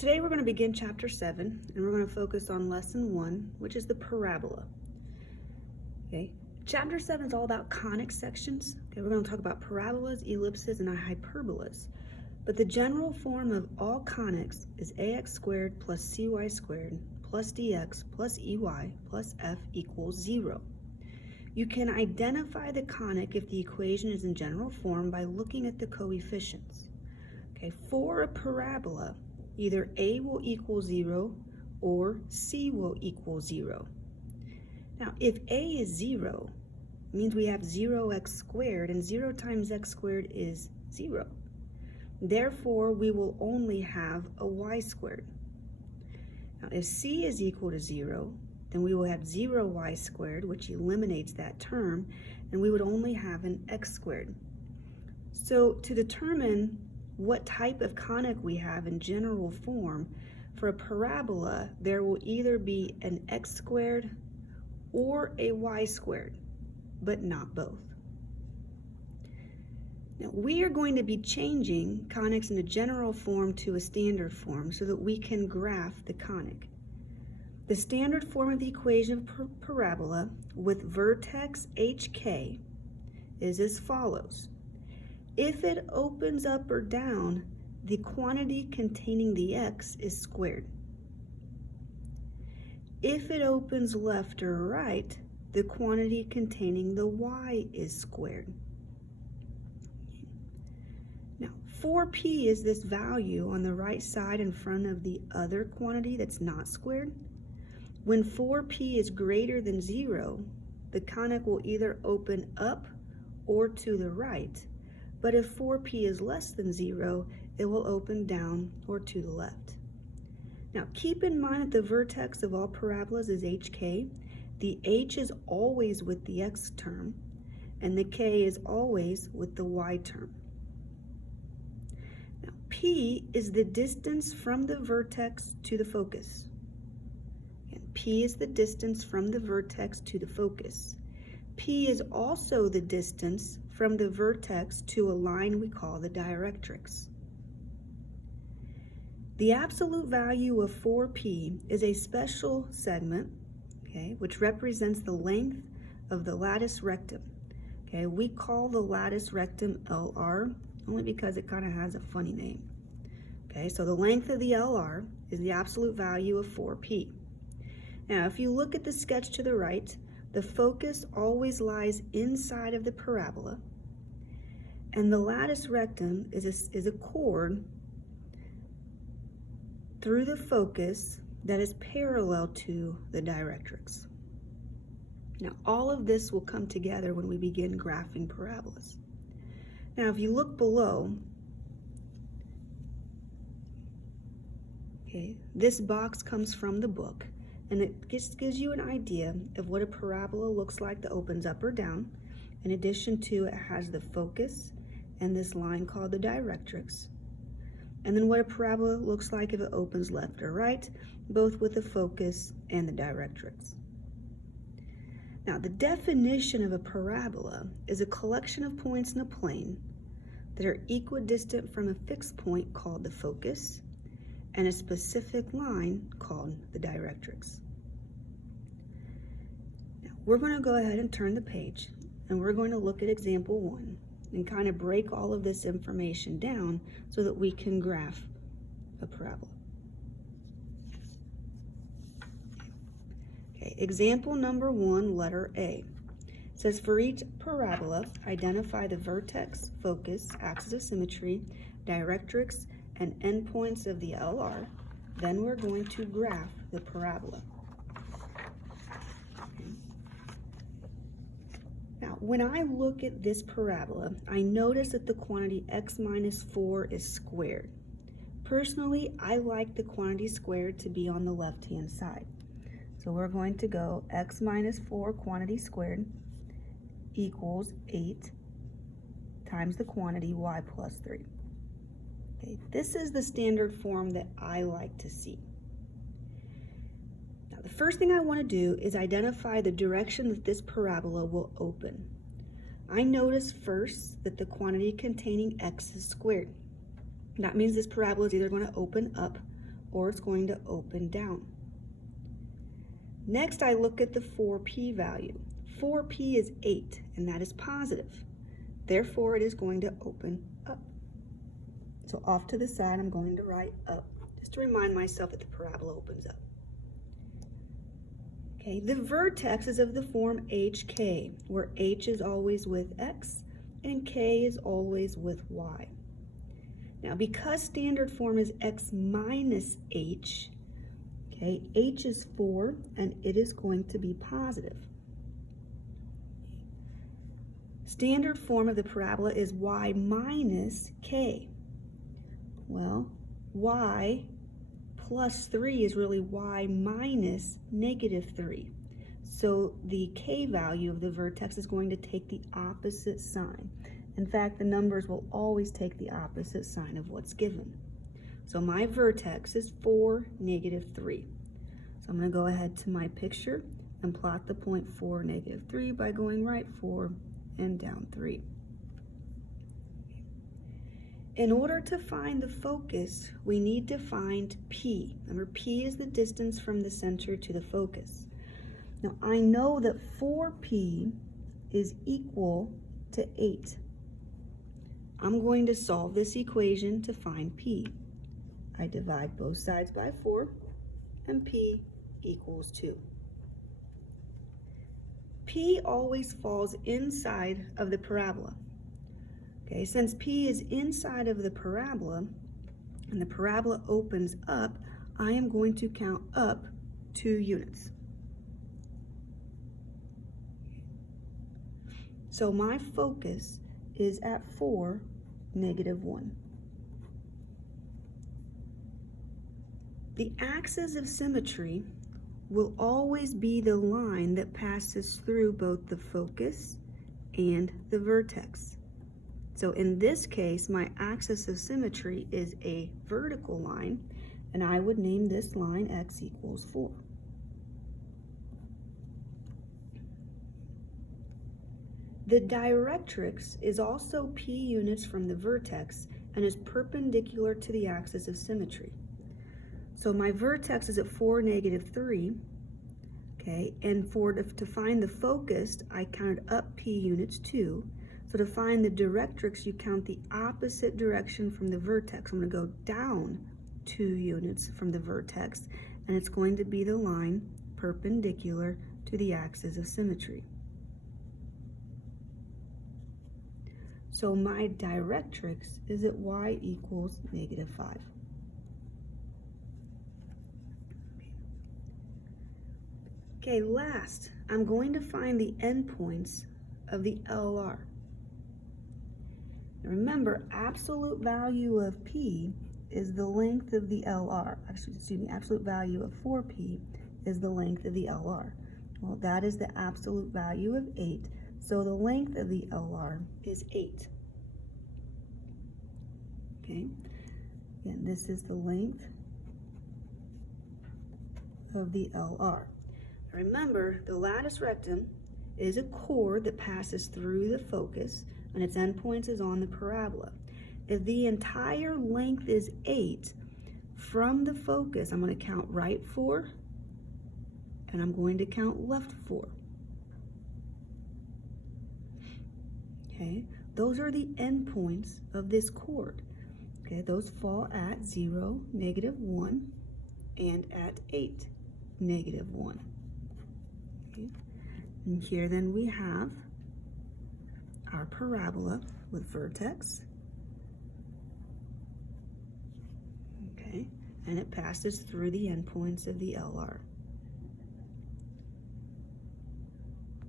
Today we're going to begin chapter 7 and we're going to focus on lesson 1, which is the parabola. Okay. Chapter 7 is all about conic sections. Okay, we're going to talk about parabolas, ellipses, and hyperbolas. But the general form of all conics is ax squared plus cy squared plus dx plus ey plus f equals 0. You can identify the conic if the equation is in general form by looking at the coefficients. Okay, for a parabola, either a will equal 0 or c will equal 0. Now, if a is 0, it means we have 0x squared, and 0 times x squared is 0. Therefore, we will only have a y squared. Now, if c is equal to 0, then we will have 0y squared, which eliminates that term, and we would only have an x squared. So to determine what type of conic we have in general form, for a parabola, there will either be an x squared or a y squared, but not both. Now, we are going to be changing conics in a general form to a standard form so that we can graph the conic. The standard form of the equation of parabola with vertex hk is as follows. If it opens up or down, the quantity containing the x is squared. If it opens left or right, the quantity containing the y is squared. Now, 4p is this value on the right side in front of the other quantity that's not squared. When 4p is greater than 0, the conic will either open up or to the right. But if 4p is less than 0, it will open down or to the left. Now keep in mind that the vertex of all parabolas is hk. The h is always with the x term, and the k is always with the y term. Now p is the distance from the vertex to the focus. And p is the distance from the vertex to the focus. P is also the distance from the vertex to a line we call the directrix. The absolute value of 4p is a special segment, okay, which represents the length of the latus rectum. Okay, we call the latus rectum LR only because it kind of has a funny name. Okay, so the length of the LR is the absolute value of 4p. Now, if you look at the sketch to the right, the focus always lies inside of the parabola, and the latus rectum is a chord through the focus that is parallel to the directrix. Now, all of this will come together when we begin graphing parabolas. Now, if you look below, okay, this box comes from the book, and it just gives you an idea of what a parabola looks like that opens up or down. In addition to, it has the focus and this line called the directrix. And then what a parabola looks like if it opens left or right, both with the focus and the directrix. Now, the definition of a parabola is a collection of points in a plane that are equidistant from a fixed point called the focus and a specific line called the directrix. Now, we're going to go ahead and turn the page, and we're going to look at example 1 and kind of break all of this information down so that we can graph a parabola. Okay, example number 1, letter A. It says for each parabola, identify the vertex, focus, axis of symmetry, directrix, and endpoints of the LR. Then we're going to graph the parabola. Now, when I look at this parabola, I notice that the quantity x minus 4 is squared. Personally, I like the quantity squared to be on the left-hand side. So we're going to go x minus 4 quantity squared equals 8 times the quantity y plus 3. Okay, this is the standard form that I like to see. Now, the first thing I want to do is identify the direction that this parabola will open. I notice first that the quantity containing x is squared. That means this parabola is either going to open up or it's going to open down. Next, I look at the 4p value. 4p is 8, and that is positive. Therefore, it is going to open up. So off to the side, I'm going to write up, just to remind myself that the parabola opens up. Okay, the vertex is of the form HK, where H is always with X and K is always with Y. Now, because standard form is X minus H, okay, H is 4 and it is going to be positive. Standard form of the parabola is Y minus K. Well, Y plus 3 is really Y minus -3. So the K value of the vertex is going to take the opposite sign. In fact, the numbers will always take the opposite sign of what's given. So my vertex is 4, -3. So I'm going to go ahead to my picture and plot the point 4, -3 by going right 4 and down 3. In order to find the focus, we need to find P. Remember, P is the distance from the center to the focus. Now, I know that 4P is equal to 8. I'm going to solve this equation to find P. I divide both sides by 4, and P equals 2. P always falls inside of the parabola. Okay, since P is inside of the parabola, and the parabola opens up, I am going to count up 2 units. So my focus is at 4, -1. The axis of symmetry will always be the line that passes through both the focus and the vertex. So in this case, my axis of symmetry is a vertical line, and I would name this line x equals 4. The directrix is also p units from the vertex and is perpendicular to the axis of symmetry. So my vertex is at 4, -3, okay, and to find the focus, I counted up p units 2. So to find the directrix, you count the opposite direction from the vertex. I'm going to go down 2 units from the vertex, and it's going to be the line perpendicular to the axis of symmetry. So my directrix is at y equals -5. Okay, last, I'm going to find the endpoints of the LR. Now remember, absolute value of P is the length of the LR. Actually, excuse me, absolute value of 4P is the length of the LR. Well, that is the absolute value of 8. So the length of the LR is 8. Okay, and this is the length of the LR. Remember, the latus rectum is a chord that passes through the focus, and its endpoints is on the parabola. If the entire length is 8, from the focus, I'm going to count right 4, and I'm going to count left 4. Okay, those are the endpoints of this chord. Okay, those fall at 0, -1, and at 8, -1. Okay. And here then we have our parabola with vertex. Okay, and it passes through the endpoints of the LR.